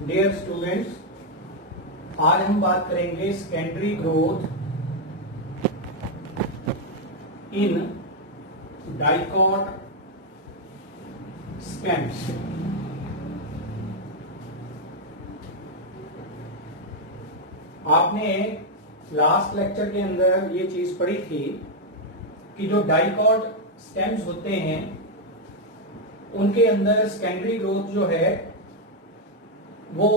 Dear students, आज हम बात करेंगे secondary growth in dicot stems. आपने लास्ट लेक्चर के अंदर ये चीज पढ़ी थी कि जो डाइकॉट स्टेम्स होते हैं उनके अंदर सेकेंडरी ग्रोथ जो है वो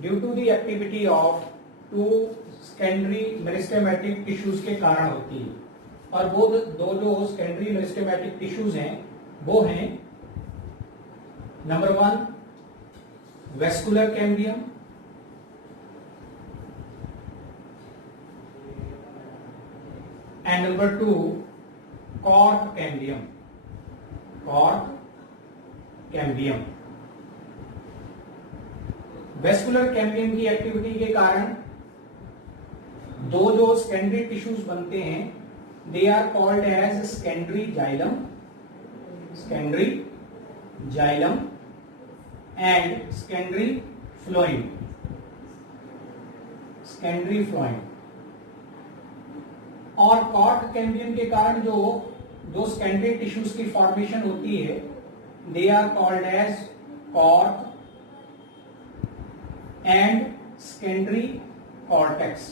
due to the activity of two secondary meristematic tissues के कारण होती है। और वो दो जो सेकेंडरी मेरिस्टेमेटिक टिश्यूज हैं वो हैं number 1 vascular cambium and number 2 cork cambium. Cork cambium vascular cambium की एक्टिविटी के कारण दो जो सेकेंडरी टिश्यूज बनते हैं they are called as secondary xylem and secondary phloem. और कॉर्क कैम्बियम के कारण जो दो सेकेंडरी टिश्यूज की फॉर्मेशन होती है they are called as cork and secondary cortex.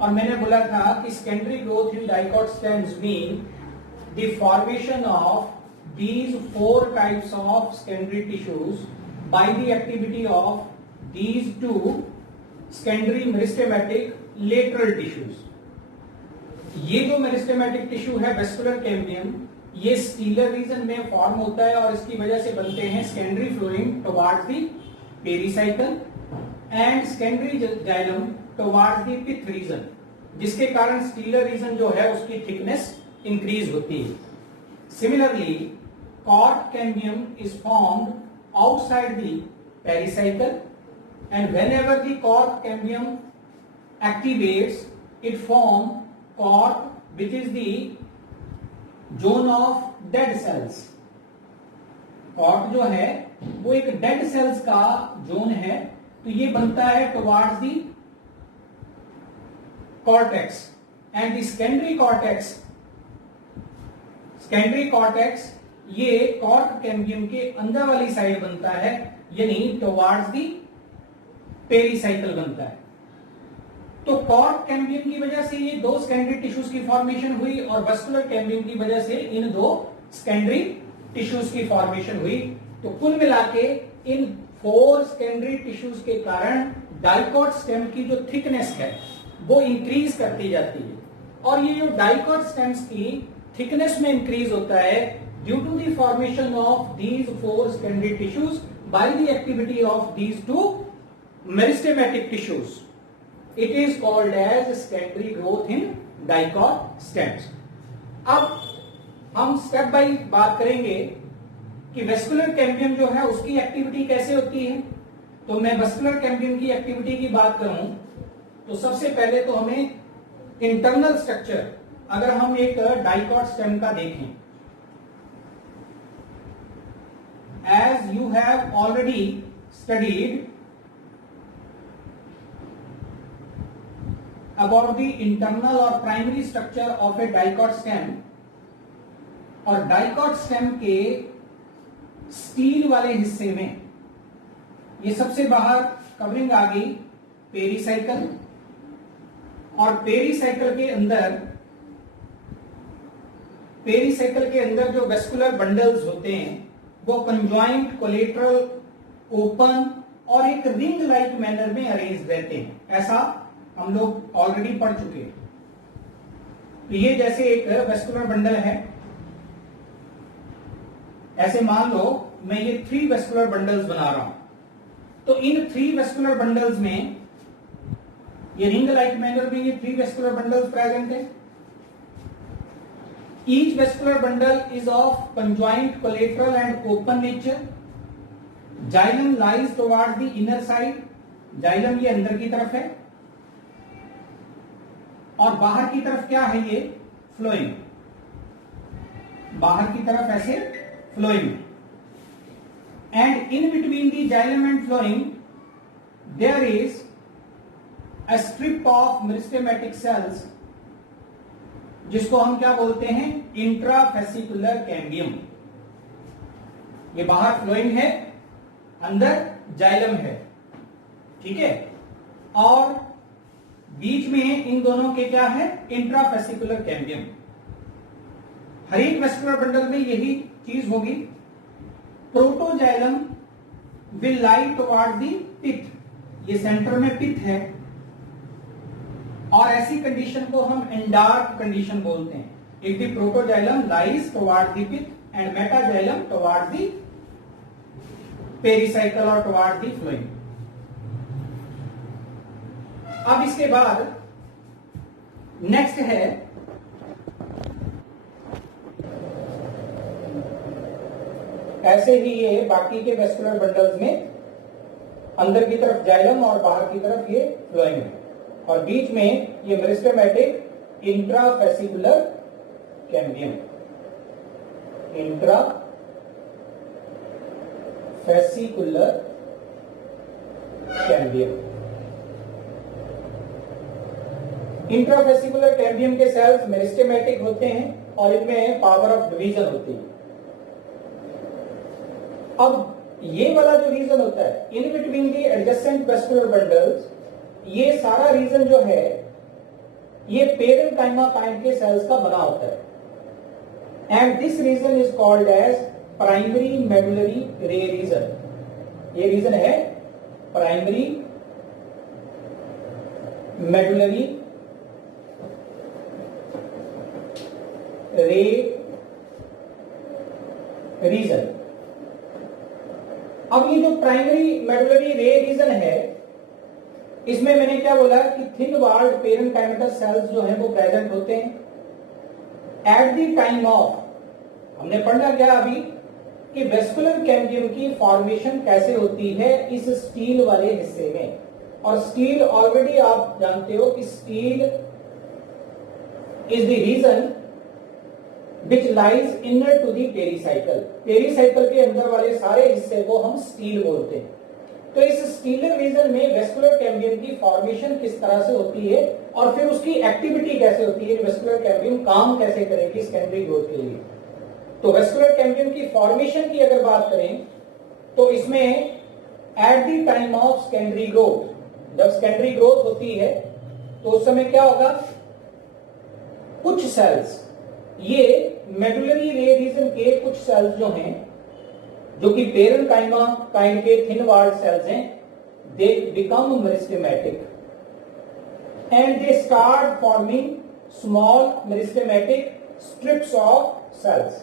और मैंने बोला था कि secondary growth in dicot stems mean the formation of these 4 types of secondary tissues by the activity of these two secondary meristematic lateral tissues। ये जो meristematic tissue है vascular cambium ये stelar region में फॉर्म होता है और इसकी वजह से बनते हैं secondary phloem towards the pericycle and secondary xylem towards the pith region, जिसके कारण स्टीलर रीजन जो है उसकी थिकनेस इंक्रीज होती है। Similarly cork cambium is formed outside the pericycle and whenever the cork cambium activates it form cork which is the zone of dead cells। cork जो है वो एक dead cells का जोन है, तो ये बनता है towards the cortex and the secondary cortex ये cork cambium के अंदर वाली साइड बनता है, यानी towards the पेरिसाइकल बनता है। तो कॉर्क कैम्बियम की वजह से ये दो सेकेंडरी टिश्यूज की फॉर्मेशन हुई और वेस्कुलर कैम्बियम की वजह से इन दो सेकेंडरी टिश्यूज की फॉर्मेशन हुई। तो कुल मिलाके इन 4 सेकेंडरी टिश्यूज के कारण डाइकॉट स्टेम की जो थिकनेस है वो इंक्रीज करती जाती है। और ये जो डाइकॉट स्टेम्स की थिकनेस में इंक्रीज होता है due to the formation of these 4 secondary tissues by the activity of these 2 meristematic tissues। It is called as secondary growth in dicot stems। अब हम स्टेप बाय बात करेंगे कि वेस्कुलर कैम्बियम जो है उसकी एक्टिविटी कैसे होती है। तो मैं वेस्कुलर कैम्बियम की एक्टिविटी की बात करूं तो सबसे पहले तो हमें इंटरनल स्ट्रक्चर अगर हम एक डाइकॉट स्टेम का देखें, as you have already studied about the internal or primary structure of a dicot stem। और डाइकॉट स्टेम के स्टील वाले हिस्से में ये सबसे बाहर कवरिंग आ गई पेरिसाइकल, और पेरिसाइकल के अंदर जो वेस्कुलर बंडल्स होते हैं वो कंजॉइंट, कोलेटरल, ओपन और एक रिंग लाइक मैनर में अरेंज रहते हैं। ऐसा हम लोग ऑलरेडी पढ़ चुके हैं। तो ये जैसे एक वेस्कुलर बंडल है, ऐसे मान लो मैं ये 3 वेस्कुलर बंडल्स बना रहा हूं। तो इन 3 वेस्कुलर बंडल्स में ये रिंग लाइक मैनर में ये 3 वेस्कुलर बंडल्स प्रेजेंट है। Each vascular bundle is of conjoint, collateral and open nature. Xylem lies towards the inner side. Xylem ये अंदर की तरफ है और बाहर की तरफ क्या है, ये फ्लोइंग। बाहर की तरफ ऐसे flowing and in between the xylem and phloem there is a strip of meristematic cells जिसको हम क्या बोलते हैं, इंट्राफेसिकुलर कैम्बियम। ये बाहर फ्लोएम है, अंदर जाइलम है, ठीक है, और बीच में इन दोनों के क्या है, इंट्राफेसिकुलर कैम्बियम। हर एक वेस्कुलर बंडल में यही चीज होगी। Protoxylem will lie toward the pith, ये सेंटर में पिथ है, और ऐसी कंडीशन को हम एंडार्क कंडीशन बोलते हैं। If the protoxylem lies toward the pith and metaxylem toward the pericycle और टुवर्ड द फ्लोएम। अब इसके बाद नेक्स्ट है ऐसे ही ये बाकी के वेस्कुलर बंडल्स में अंदर की तरफ जाइलम और बाहर की तरफ ये फ्लोएम है, और बीच में ये meristematic intrafascicular cambium, intrafascicular cambium. Intrafascicular cambium के सेल्स मेरिस्टेमेटिक होते हैं और इनमें पावर ऑफ डिवीजन होती है। अब ये वाला जो रीजन होता है इन between the adjacent vascular bundles, ये सारा रीजन जो है ये पेरेन्काइमा काइंड के सेल्स का बना होता है, and this region is called as primary medullary ray region. ये रीजन है प्राइमरी मेडुलरी रे रीजन। अब ये जो प्राइमरी मेडुलरी रे रीजन है, इसमें मैंने क्या बोला कि थिन वॉल्ड पेरेन्काइमेटस सेल्स जो है वो प्रेजेंट होते हैं एट द टाइम ऑफ। हमने पढ़ना क्या अभी कि वेस्कुलर कैम्बियम की फॉर्मेशन कैसे होती है इस स्टील वाले हिस्से में, और स्टील ऑलरेडी आप जानते हो कि stele is the region which lies inner to the pericycle. Pericycle के अंदर वाले सारे हिस्से को हम स्टील बोलते हैं। तो इस स्टीलर रीजन में वेस्कुलर कैम्बियम की फॉर्मेशन किस तरह से होती है और फिर उसकी एक्टिविटी कैसे होती है, वेस्कुलर कैम्बियम काम कैसे करेगी सेकेंडरी ग्रोथ के लिए। तो वेस्कुलर कैम्बियम की फॉर्मेशन की अगर बात करें तो इसमें at the time of secondary growth, जब सेकेंडरी ग्रोथ होती है तो उस समय क्या होगा, कुछ सेल्स, ये मेडुलरी रे रीजन के कुछ सेल्स जो हैं जो कि पेरेन्काइमा काइंड के थिन वॉल्ड सेल्स हैं, they become meristematic and they start forming small meristematic strips of cells.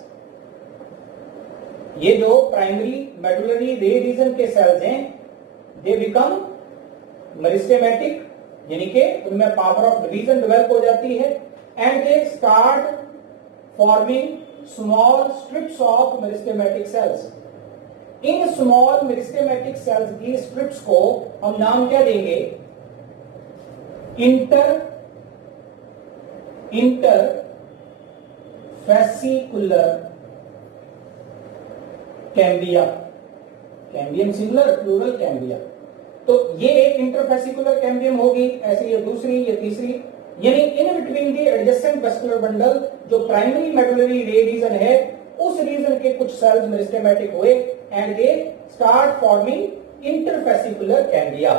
ये जो प्राइमरी मेडुलरी रे रीजन के सेल्स हैं दे बिकम मेरिस्टेमेटिक, यानी कि उनमें पावर ऑफ डिवीजन डेवलप हो जाती है, and they start forming small strips of meristematic cells. इन स्मॉल मेरिस्टेमेटिक सेल्स की स्ट्रिप्स को हम नाम क्या देंगे, interfascicular cambia. Cambium singular, plural cambia. तो ये एक इंटरफेसिकुलर कैम्बियम होगी, ऐसे ये दूसरी, ये तीसरी, यानी in between the adjacent vascular bundle जो प्राइमरी मेडुलरी रे रीजन है उस रीजन के कुछ सेल्स मेरिस्टेमेटिक हुए and they start forming interfascicular cambia.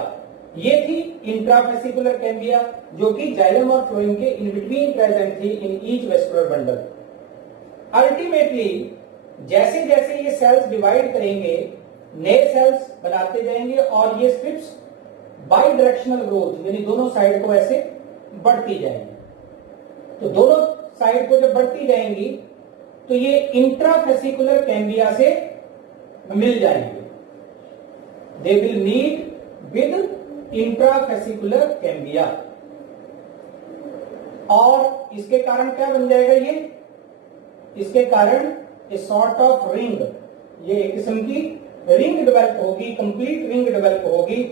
ये थी इंट्राफेसिकुलर कैम्बिया जो कि जाइलम और फ्लोएम के इन बिटवीन प्रेजेंट थी in each vascular bundle. Ultimately जैसे जैसे ये सेल्स डिवाइड करेंगे नए सेल्स बनाते जाएंगे और ये स्ट्रिप्स बाई डायरेक्शनल ग्रोथ यानी दोनों साइड को ऐसे बढ़ती जाएंगी। तो दोनों साइड को जब बढ़ती जाएंगी तो ये इंट्राफेसिकुलर कैम्बिया से मिल जाएंगे, they will meet with intrafascicular cambia. और इसके कारण क्या बन जाएगा, ये इसके कारण ए सॉर्ट ऑफ रिंग, ये एक किस्म की रिंग डेवलप होगी, कंप्लीट रिंग डेवलप होगी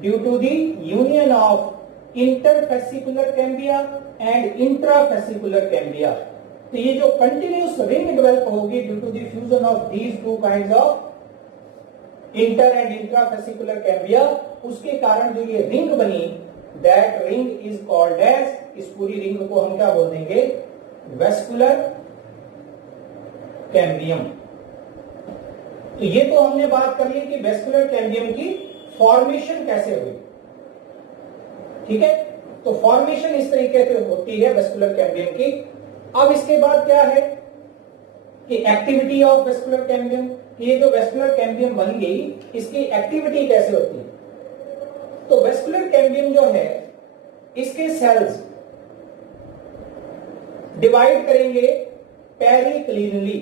due to the union of interfascicular cambia and intrafascicular cambia. तो ये जो कंटिन्यूस रिंग डेवलप होगी due to the fusion of these two kinds of inter and intrafascicular cambia, उसके कारण जो ये रिंग बनी, that ring is called as, इस पूरी रिंग को हम क्या बोल देंगे, वेस्कुलर कैम्बियम। तो ये तो हमने बात कर ली कि वेस्कुलर कैम्बियम की फॉर्मेशन कैसे हुई, ठीक है। तो फॉर्मेशन इस तरीके से होती है वेस्कुलर कैम्बियम की। अब इसके बाद क्या है कि एक्टिविटी ऑफ वेस्कुलर कैम्बियम, ये जो वेस्कुलर कैम्बियम बन गई इसकी एक्टिविटी कैसे होती है। तो वेस्कुलर कैम्बियम जो है इसके सेल्स डिवाइड करेंगे पेरिक्लिनली,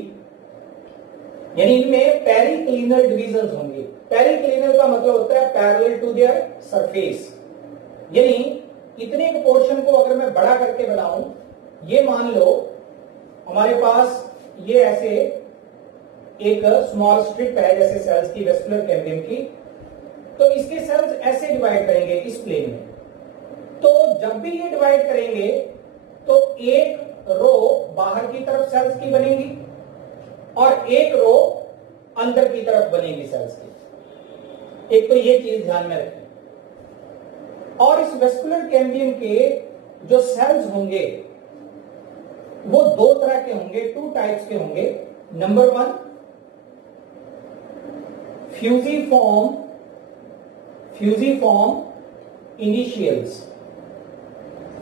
यानी इनमें पेरिक्लिनल डिविजन्स होंगे। पेरिक्लिनल का मतलब होता है पैरेलल टू देयर सरफेस, यानी इतने एक पोर्शन को अगर मैं बड़ा करके बनाऊं, ये मान लो हमारे पास ये ऐसे एक स्मॉल स्ट्रिप है जैसे सेल्स की वेस्कुलर कैम्बियम की, तो इसके सेल्स ऐसे डिवाइड करेंगे इस प्लेन में। तो जब भी ये डिवाइड करेंगे तो एक रो बाहर की तरफ सेल्स की बनेगी और एक रो अंदर की तरफ बनेगी सेल्स की। एक तो ये चीज ध्यान में रखें। और इस वेस्कुलर कैम्बियम के जो सेल्स होंगे वो दो तरह के होंगे, टू टाइप्स के होंगे। Number one, fusiform initials.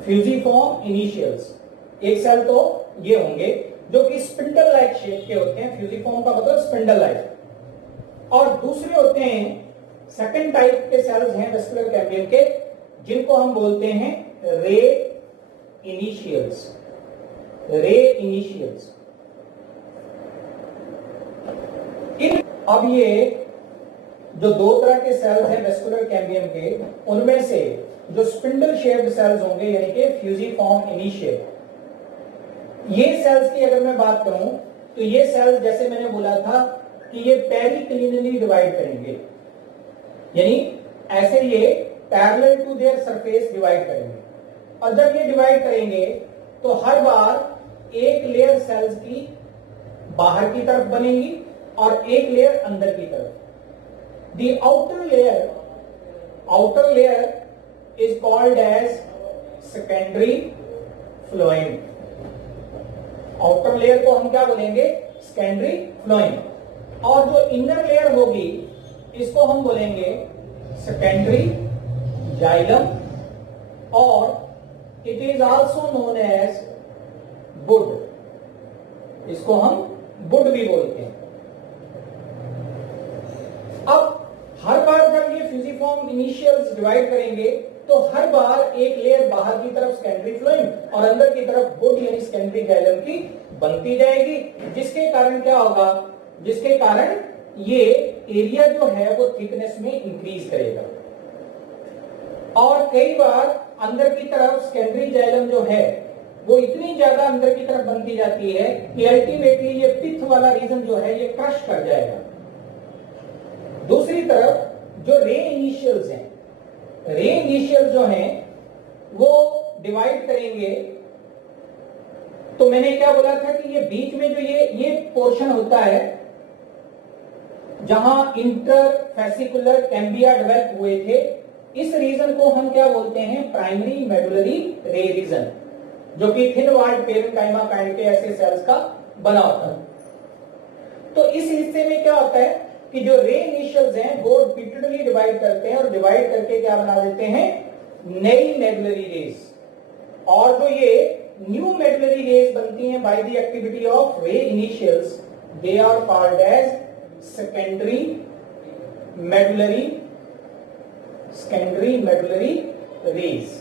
Fusiform initials एक सेल तो ये होंगे जो कि स्पिंडल लाइक शेप के होते हैं, फ्यूजिफॉर्म का मतलब स्पिंडल लाइक। और दूसरे होते हैं सेकंड टाइप के सेल्स हैं वेस्कुलर कैम्बियम के, जिनको हम बोलते हैं रे इनिशियल्स। अब ये जो दो तरह के सेल्स हैं वेस्कुलर कैम्बियम के, उनमें से जो स्पिंडल शेप्ड सेल्स होंगे यानी कि फ्यूजिफॉर्म इनिशियल, ये सेल्स की अगर मैं बात करूं तो ये सेल्स जैसे मैंने बोला था कि ये पेरिक्लिनली डिवाइड करेंगे, यानी ऐसे ये parallel to their surface divide करेंगे। और जब ये डिवाइड करेंगे तो हर बार एक लेयर सेल्स की बाहर की तरफ बनेगी और एक लेयर अंदर की तरफ। The outer layer is called as secondary phloem. Outer layer को हम क्या बोलेंगे, सेकेंडरी फ्लोएम। और जो इनर लेयर होगी इसको हम बोलेंगे सेकेंडरी जाइलम, और it is also known as wood. इसको हम बुड भी बोलते हैं। अब हर बार जब ये फ्यूजिफॉर्म इनिशियल्स डिवाइड करेंगे तो हर बार एक लेयर बाहर की तरफ सेकेंडरी फ्लोएम और अंदर की तरफ बुड यानी सेकेंडरी जाइलम की बनती जाएगी, जिसके कारण क्या होगा, जिसके कारण ये एरिया जो है वो थिकनेस में इंक्रीज करेगा। और कई बार अंदर की तरफ सेकेंडरी जाइलम जो है वो इतनी ज्यादा अंदर की तरफ बनती जाती है कि अल्टीमेटली ये पिथ वाला रीजन जो है ये क्रश कर जाएगा। दूसरी तरफ जो रे इनिशियल्स हैं, रे इनिशियल जो हैं वो डिवाइड करेंगे। तो मैंने क्या बोला था कि ये बीच में जो ये पोर्शन होता है जहां इंटरफेसिकुलर कैम्बिया डेवलप हुए थे, इस रीजन को हम क्या बोलते हैं, प्राइमरी मेडुलरी रे रीजन, जो कि थिन वॉल्ड पेरेन्काइमा काइंड के ऐसे सेल्स का बना होता है। तो इस हिस्से में क्या होता है कि जो रे इनिशियल्स हैं वो रिपीटेडली डिवाइड करते हैं और डिवाइड करके क्या बना देते हैं, नई मेडुलरी रेस। और जो ये न्यू मेडुलरी रेस बनती हैं by the activity of ray initials, they are called as secondary medullary rays.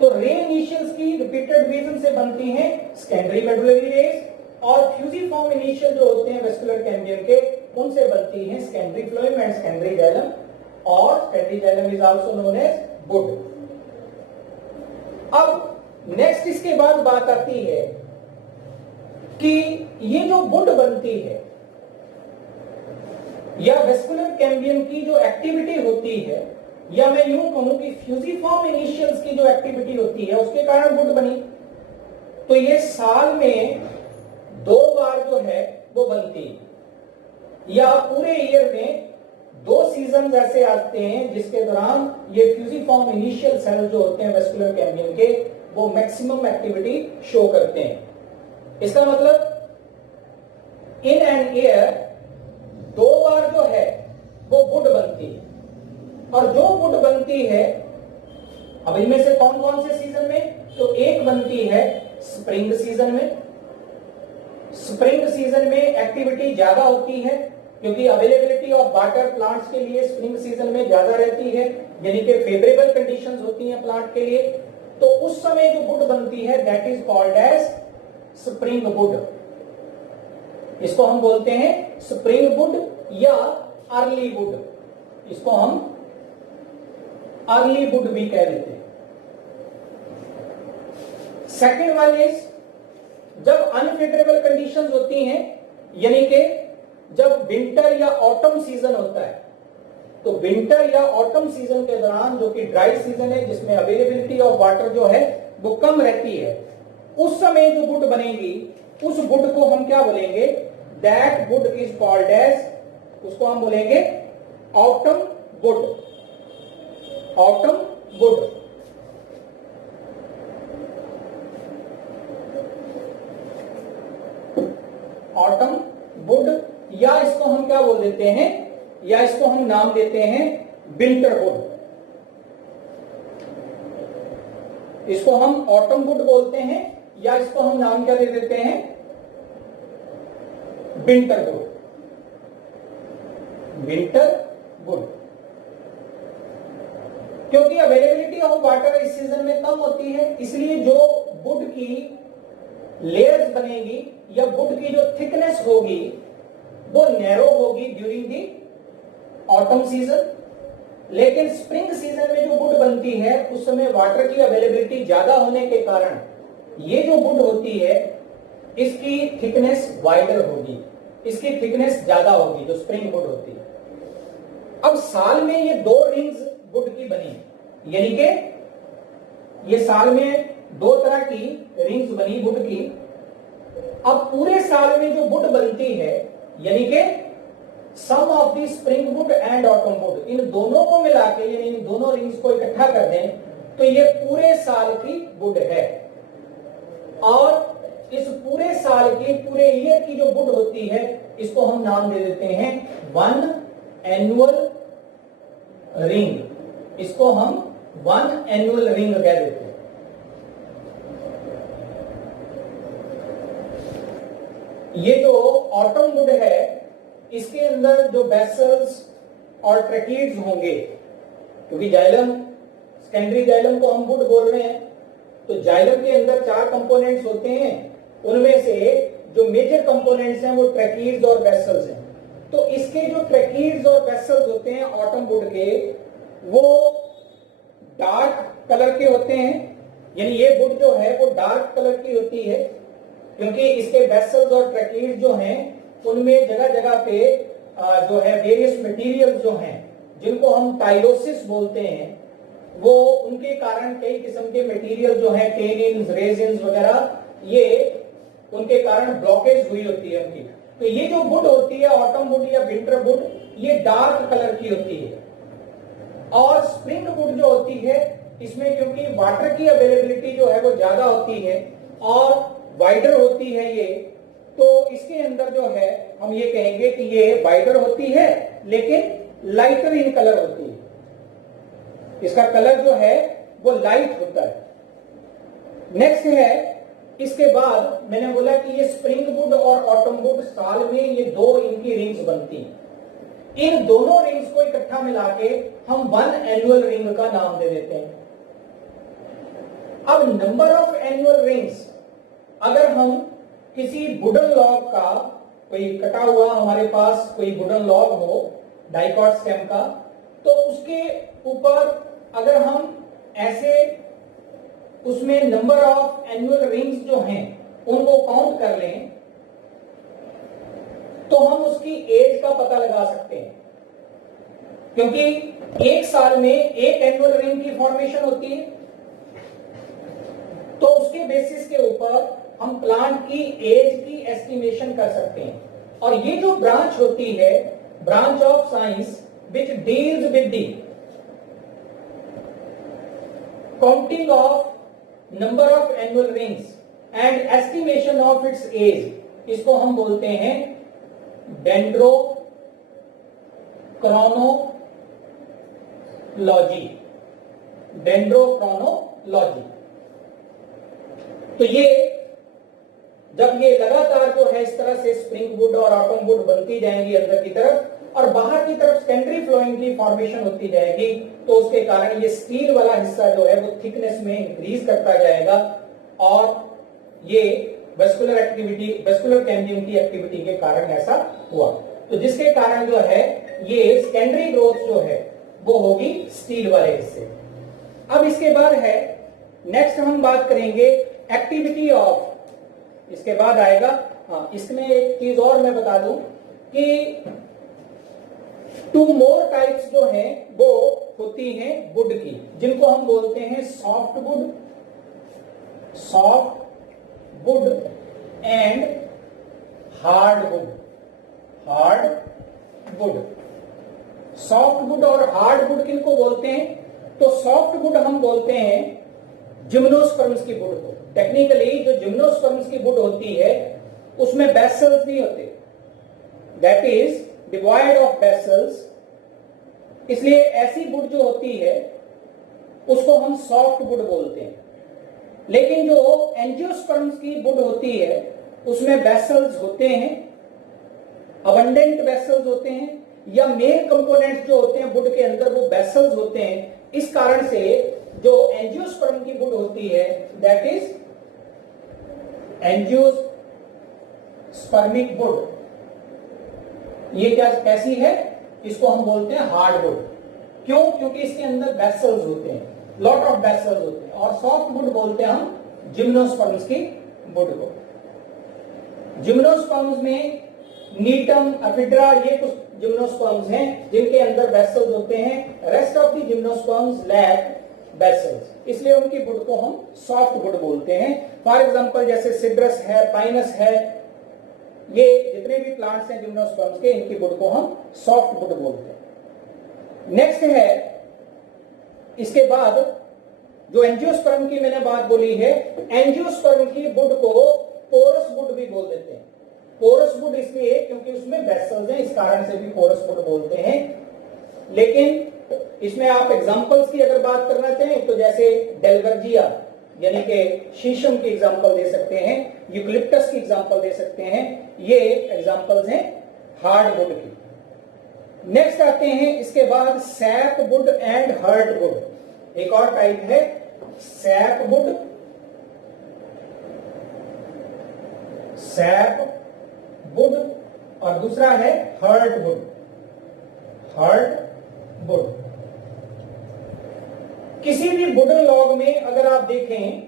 तो रे इनिशियल्स की रिपीटेड डिवीजन से बनती हैं सेकेंडरी मेडुलरी रेस, और फ्यूजिफॉर्म इनिशियल जो होते हैं वेस्कुलर कैम्बियम के, उनसे बनती है secondary phloem and secondary xylem, और secondary xylem is also known as wood. अब नेक्स्ट इसके बाद बात आती है कि ये जो बुड बनती है या वेस्कुलर कैम्बियम की जो एक्टिविटी होती है, या मैं यूं कहूं कि फ्यूजिफॉर्म इनिशियल्स की जो एक्टिविटी होती है उसके कारण बुड बनी। तो ये साल में 2 बार जो है वो बनती है, या पूरे ईयर में 2 सीजन ऐसे आते हैं जिसके दौरान ये फ्यूजिफॉर्म इनिशियल सेल जो होते हैं वेस्कुलर कैम्बियम के, वो मैक्सिमम एक्टिविटी शो करते हैं। इसका मतलब इन एन ईयर 2 बार जो है वो वुड बनती है, और जो वुड बनती है अब इनमें से कौन कौन से सीजन में, तो एक बनती है स्प्रिंग सीजन में। स्प्रिंग सीजन में एक्टिविटी ज्यादा होती है क्योंकि अवेलेबिलिटी ऑफ वाटर प्लांट्स के लिए स्प्रिंग सीजन में ज्यादा रहती है, यानी कि फेवरेबल कंडीशंस होती हैं प्लांट के लिए। तो उस समय जो वुड बनती है that is called as spring wood. इसको हम बोलते हैं स्प्रिंग वुड या अर्ली वुड, इसको हम अर्ली वुड भी कह देते हैं। सेकेंड वन इज जब अनफेवरेबल कंडीशंस होती हैं, यानी कि जब विंटर या ऑटम सीजन होता है, तो विंटर या ऑटम सीजन के दौरान जो कि ड्राई सीजन है जिसमें अवेलेबिलिटी ऑफ वाटर जो है वो कम रहती है, उस समय जो वुड बनेगी उस वुड को हम क्या बोलेंगे, that wood is called as, उसको हम बोलेंगे autumn wood. Autumn wood. Autumn wood, या इसको हम क्या बोल देते हैं, या इसको हम नाम देते हैं विंटर वुड। इसको हम ऑटम वुड बोलते हैं, या इसको हम नाम क्या दे देते हैं, विंटर वुड। विंटर वुड, क्योंकि अवेलेबिलिटी ऑफ वाटर इस सीजन में कम होती है, इसलिए जो वुड की लेयर्स बनेगी या वुड की जो थिकनेस होगी वो नैरो होगी ड्यूरिंग दी ऑटम सीजन। लेकिन स्प्रिंग सीजन में जो वुड बनती है उस समय वाटर की अवेलेबिलिटी ज्यादा होने के कारण ये जो वुड होती है इसकी थिकनेस वाइडर होगी, इसकी थिकनेस ज्यादा होगी जो स्प्रिंग वुड होती है। अब साल में ये 2 रिंग्स वुड की बनी, यानी कि ये साल में 2 तरह की रिंग्स बनी वुड की। अब पूरे साल में जो वुड बनती है, यानी कि sum of the spring wood and autumn wood, इन दोनों को मिला के, यानी इन दोनों रिंग्स को इकट्ठा कर दें तो ये पूरे साल की वुड है। और इस पूरे साल की, पूरे ईयर की जो वुड होती है इसको हम नाम दे देते हैं 1 एनुअल रिंग। इसको हम 1 एनुअल रिंग कह देते हैं। ये जो ऑटम वुड है इसके अंदर जो बेसल्स और ट्रैकीड्स होंगे, क्योंकि जाइलम, सेकेंडरी जाइलम को हम वुड बोल रहे हैं, तो जाइलम के अंदर 4 कंपोनेंट्स होते हैं, उनमें से जो मेजर कंपोनेंट्स हैं वो ट्रैकीड्स और बेसल्स हैं। तो इसके जो ट्रैकीड्स और बेसल्स होते हैं ऑटम वुड के, वो डार्क कलर के होते हैं, यानी ये वुड जो है वो डार्क कलर की होती है, क्योंकि इसके बेसल्स और ट्रैकीड जो हैं उनमें जगह जगह पे जो है वेरियस मटेरियल्स जो हैं जिनको हम टाइलोसिस बोलते हैं, वो उनके कारण कई किस्म के मटेरियल जो हैं, टेनिन्स, रेजिन्स वगैरह, ये उनके कारण ब्लॉकेज हुई होती है उनकी। तो ये जो वुड होती है ऑटम वुड या विंटर वुड, ये डार्क कलर की होती है। और स्प्रिंग वुड जो होती है इसमें क्योंकि वाटर की अवेलेबिलिटी जो है वो ज्यादा होती है और वाइडर होती है ये, तो इसके अंदर जो है हम ये कहेंगे कि ये वाइडर होती है लेकिन लाइटर इन कलर होती है, इसका कलर जो है वो लाइट होता है। नेक्स्ट है, इसके बाद मैंने बोला कि ये स्प्रिंग वुड और ऑटम वुड साल में ये 2 इनकी रिंग्स बनती हैं। इन दोनों रिंग्स को इकट्ठा मिला के हम 1 एनुअल रिंग का नाम दे देते हैं। अब नंबर ऑफ एनुअल रिंग्स, अगर हम किसी वुडन लॉग का, कोई कटा हुआ हमारे पास कोई वुडन लॉग हो डाइकॉट स्टेम का, तो उसके ऊपर अगर हम ऐसे उसमें नंबर ऑफ एनुअल रिंग्स जो हैं उनको काउंट कर लें तो हम उसकी एज का पता लगा सकते हैं, क्योंकि एक साल में एक एनुअल रिंग की फॉर्मेशन होती है। तो उसके बेसिस के ऊपर हम प्लांट की एज की एस्टिमेशन कर सकते हैं। और ये जो ब्रांच होती है, branch of science, which deals with the counting of number of annual rings and estimation of its age, इसको हम बोलते हैं डेंड्रोक्रोनोलॉजी। डेंड्रोक्रोनोलॉजी। तो ये जब ये लगातार जो है इस तरह से स्प्रिंग वुड और ऑटम वुड बनती जाएंगी अंदर की तरफ और बाहर की तरफ सेकेंडरी फ्लोइंग की फॉर्मेशन होती जाएगी, तो उसके कारण ये स्टील वाला हिस्सा जो है वो थिकनेस में इंक्रीज करता जाएगा और ये वेस्कुलर एक्टिविटी, वेस्कुलर कैम्बियम की एक्टिविटी के कारण ऐसा हुआ। तो जिसके कारण जो है ये सेकेंडरी ग्रोथ जो है वो होगी स्टील वाले हिस्से। अब इसके बाद है नेक्स्ट हम बात करेंगे एक्टिविटी ऑफ, इसके बाद आएगा, इसमें एक चीज और मैं बता दूं कि 2 मोर टाइप्स जो हैं वो होती हैं वुड की, जिनको हम बोलते हैं soft wood and hard would. Soft wood और हार्ड वुड किनको बोलते हैं? तो सॉफ्ट वुड हम बोलते हैं जिम्नोस्पर्म्स की वुड को। टेक्निकली जो जिम्नोस्पर्म्स की वुड होती है उसमें बेसल्स नहीं होते, that is devoid of vessels, इसलिए ऐसी वुड जो होती है उसको हम सॉफ्ट वुड बोलते हैं। लेकिन जो एंजियोस्पर्म्स की वुड होती है उसमें बेसल्स होते हैं, अबंडेंट बेसल्स होते हैं, या मेल कंपोनेंट्स जो होते हैं वुड के अंदर वो बेसल्स होते हैं। इस कारण से जो एंजियोस्पर्म की वुड होती है दैट इज एंजियोस्पर्मिक वुड, ये क्या कैसी है? इसको हम बोलते हैं हार्ड वुड। क्यों? क्योंकि इसके अंदर बेसल्स होते हैं, लॉट ऑफ बेसल्स होते हैं। और सॉफ्ट वुड बोलते हैं हम जिम्नोस्पर्म्स की वुड को। जिम्नोस्पर्म्स में नीटम, अफिड्रा, ये कुछ जिम्नोस्पर्म्स हैं जिनके अंदर बेसल्स होते हैं। Rest of the gymnosperms lack vessels, इसलिए उनकी वुड को हम सॉफ्ट वुड बोलते हैं। फॉर एग्जांपल जैसे सिड्रस है, पाइनस है, ये जितने भी प्लांट्स हैं जिम्नोस्पर्म्स के, इनकी वुड को हम सॉफ्ट वुड बोलते हैं। नेक्स्ट है, इसके बाद जो एंजियोस्पर्म की मैंने बात बोली है, एंजियोस्पर्म की वुड को पोरस वुड भी बोल देते हैं। पोरस वुड इसलिए क्योंकि उसमें बेसल्स हैं, इस कारण से भी पोरस वुड बोलते हैं। लेकिन इसमें आप एग्जांपल्स की अगर बात करना चाहें तो जैसे डेलवर्जिया यानी कि शीशम की एग्जांपल दे सकते हैं, यूकलिप्टस की एग्जांपल दे सकते हैं, ये एग्जांपल्स हैं हार्ड वुड की। नेक्स्ट आते हैं इसके बाद sap wood and heart wood. एक और टाइप है सैप वुड और दूसरा है हर्ट वुड। किसी भी वुडन लॉग में अगर आप देखें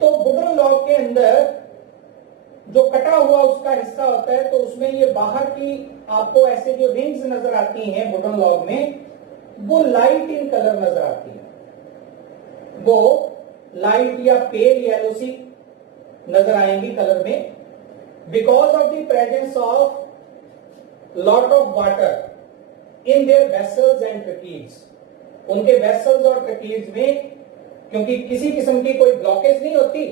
तो वुडन लॉग के अंदर जो कटा हुआ उसका हिस्सा होता है, तो उसमें ये बाहर की आपको ऐसे जो रिंग्स नजर आती हैं वुडन लॉग में, वो लाइट इन कलर नजर आती है, वो लाइट या पेल येलो सी नजर आएंगी कलर में, because of the presence of lot of water in their vessels and tracheids. उनके वेसल्स और ट्रकीड्स में क्योंकि किसी किस्म की कोई ब्लॉकेज नहीं होती,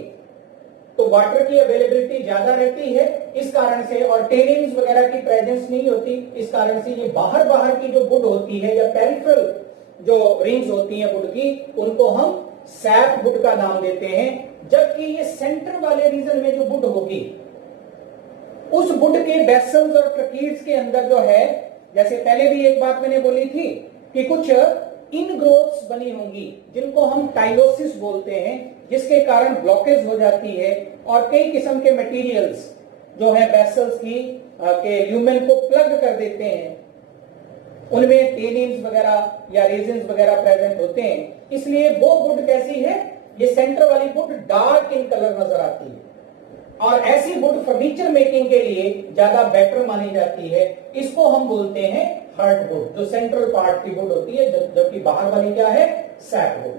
तो वाटर की अवेलेबिलिटी ज्यादा रहती है इस कारण से, और टेनिंग्स वगैरह की प्रेजेंस नहीं होती, इस कारण से ये बाहर की जो वुड होती है या पेरिफेरल जो रिंग्स होती हैं वुड की, उनको हम सैप वुड का नाम देते हैं। जबकि ये सेंटर वाले रीजन में जो वुड होगी, उस वुड के वेसल्स और ट्रकीड्स के अंदर जो है, जैसे पहले भी एक बात मैंने बोली थी कि कुछ इनग्रोथ्स बनी होंगी जिनको हम टाइलोसिस बोलते हैं, जिसके कारण ब्लॉकेज हो जाती है और कई किस्म के मटेरियल्स जो है वेसल्स की के ल्यूमेन को प्लग कर देते हैं, उनमें टेनिन्स वगैरह या रेजिन्स वगैरह प्रेजेंट होते हैं। इसलिए वो वुड कैसी है, ये सेंटर वाली वुड डार्क इन कलर नजर आती है और ऐसी वुड फर्नीचर मेकिंग के लिए ज्यादा बेटर मानी जाती है। इसको हम बोलते हैं हर्ट वुड, जो सेंट्रल पार्ट की वुड होती है, जबकि बाहर वाली क्या है, सैप वुड।